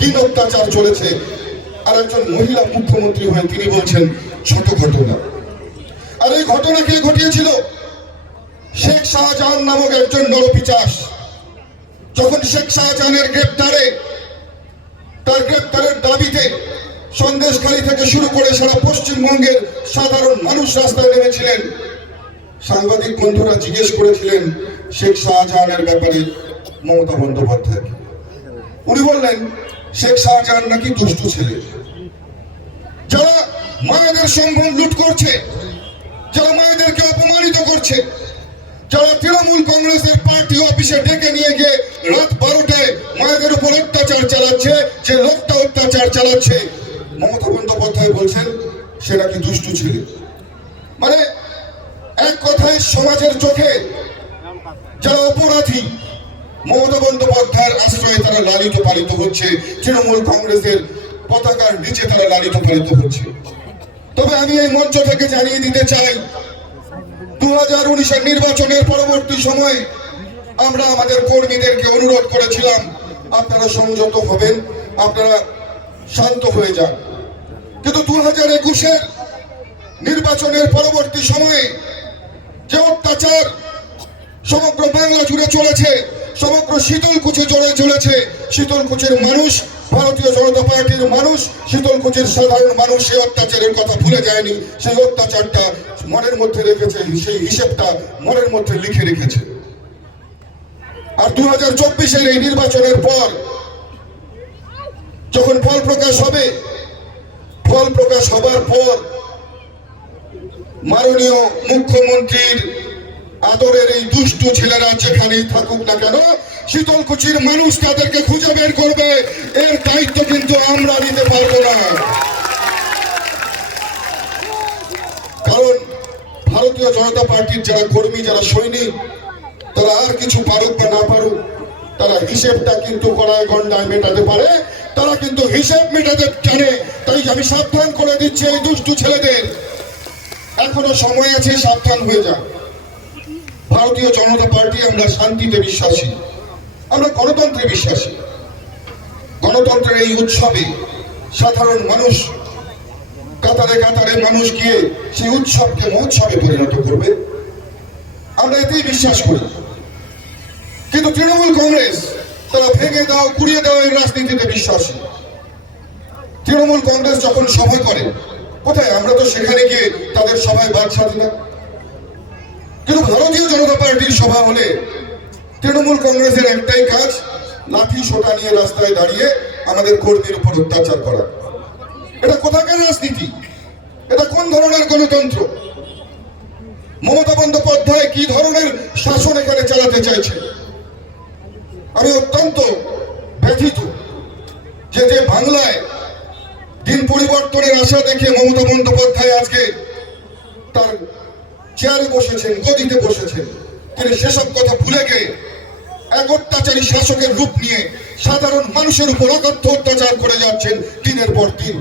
দিন অত্যাচার চলেছে, আর একজন মহিলা মুখ্যমন্ত্রী হয়ে তিনি বলছেন ছোট ঘটনা। আর এই ঘটনা কে ঘটিয়েছিল? শেখ শাহজাহান নামক একজন নরপিচাস। যখন শেখ শাহজাহানের তার গ্রেপ্তারের দাবিতে সন্দেশখালী থেকে শুরু করে সারা পশ্চিমবঙ্গের সাধারণ মানুষ রাস্তায় নেমেছিলেন, সাংবাদিক বন্ধুরা জিজ্ঞেস করেছিলেন শেখ শাহজাহানের ব্যাপারে মমতা বন্দ্যোপাধ্যায়। উনি বললেন শেখ শাহজাহান নাকি দুষ্টু ছেলে, যারা মায়েদের সম্ভ্রম লুট করছে, যারা মায়েদেরকে অপমানিত করছে, যারা তৃণমূল কংগ্রেসের পার্টি অফিসে ডেকে নিয়ে গিয়ে রাত 12টায় মায়েদের উপর অত্যাচার চালাচ্ছে, যে লোকটা অত্যাচার চালাচ্ছে, মমতা বন্দ্যোপাধ্যায় বলছেন সে নাকি দুষ্টু ছেলে। মানে এক কথায় সমাজের চোখে যারা অপরাধী, মমতা বন্দ্যোপাধ্যায়ের আশ্রয়ে তারা লালিত পালিত হচ্ছে, তৃণমূল কংগ্রেসের পতাকার নিচে তারা লালিত পালিত হচ্ছে। তবে আমি এই মঞ্চ থেকে জানিয়ে দিতে চাই, 2019-এর নির্বাচনের পরবর্তী সময়ে আমরা আমাদের কর্মীদেরকে অনুরোধ করেছিলাম আপনারা সংযত হবেন, আপনারা শান্ত হয়ে যান। কিন্তু 2021-এর নির্বাচনের পরবর্তী সময়ে যে অত্যাচার সমগ্র বাংলা জুড়ে চলেছে, সমগ্র শীতলকুচি জুড়ে চলেছে, শীতলকুচির মানুষ, ভারতীয় জনতা পার্টির মানুষ, শীতলকুচির সাধারণ মানুষ সেই অত্যাচারের কথা ভুলে যায়নি। সেই অত্যাচারটা মনের মধ্যে রেখেছে, সেই হিসেবটা মনের মধ্যে লিখে রেখেছে। আর 2024-এর এই নির্বাচনের পর যখন ফল প্রকাশ হবে, ফল প্রকাশ হবার পর মাননীয় মুখ্যমন্ত্রীর আদরের এই দুষ্টু ছেলেরা যেখানেই থাকুক না কেন, শীতলকুচির মানুষ তাদেরকে খুঁজে বের করবে। এর দায়িত্ব কিন্তু আমরা নিতে পারবো না। কারণ ভারতীয় জনতা পার্টির যারা কর্মী, যারা সৈনিক, তারা আর কিছু পারুক বা না পারুক, তারা হিসেবটা কিন্তু গড়ায় গন্ডায় মেটাতে পারে, তারা কিন্তু হিসেব মেটাতে জানে। তাই আমি সাবধান করে দিচ্ছি এই দুষ্টু ছেলেদের, এখনো সময় আছে, সাবধান হয়ে যান। ভারতীয় জনতা পার্টি আমরা শান্তিতে বিশ্বাসী, আমরা গণতন্ত্রে বিশ্বাসী। গণতন্ত্রের এই উৎসবে সাধারণ মানুষ কাতারে কাতারে মানুষ গিয়ে সেই উৎসবকে মহোৎসবে পরিণত করবে, আমরা এতেই বিশ্বাস করি। কিন্তু তৃণমূল কংগ্রেস তারা ভেঙে দাও, গুড়িয়ে দাও এই রাজনীতিতে বিশ্বাসী। তৃণমূল কংগ্রেস যখন সভা করে, কোথায় আমরা তো সেখানে গিয়ে তাদের সভায় বাদ সাধি না। কিন্তু ভারতীয় জনতা পার্টির সভা হলে তৃণমূল কংগ্রেসের একটাই কাজ, লাঠি সোটা নিয়ে রাস্তায় দাঁড়িয়ে আমাদের কর্মীর উপর অত্যাচার করা। এটা কোথাকার রাজনীতি? এটা কোন ধরনের গণতন্ত্র? মমতা বন্দ্যোপাধ্যায় কি ধরনের শাসন এখানে চালাতে চাইছে? আমি অত্যন্ত ব্যথিত যে বাংলায় দিন পরিবর্তনের আশা দেখে মমতা বন্দ্যোপাধ্যায় আজকে তার চেয়ারে বসেছেন, গদিতে বসেছেন, তিনি সেসব কথা ভুলে গিয়ে এক অত্যাচারী শাসকের রূপ নিয়ে সাধারণ মানুষের উপর অকথ্য অত্যাচার করে যাচ্ছেন দিনের পর দিন।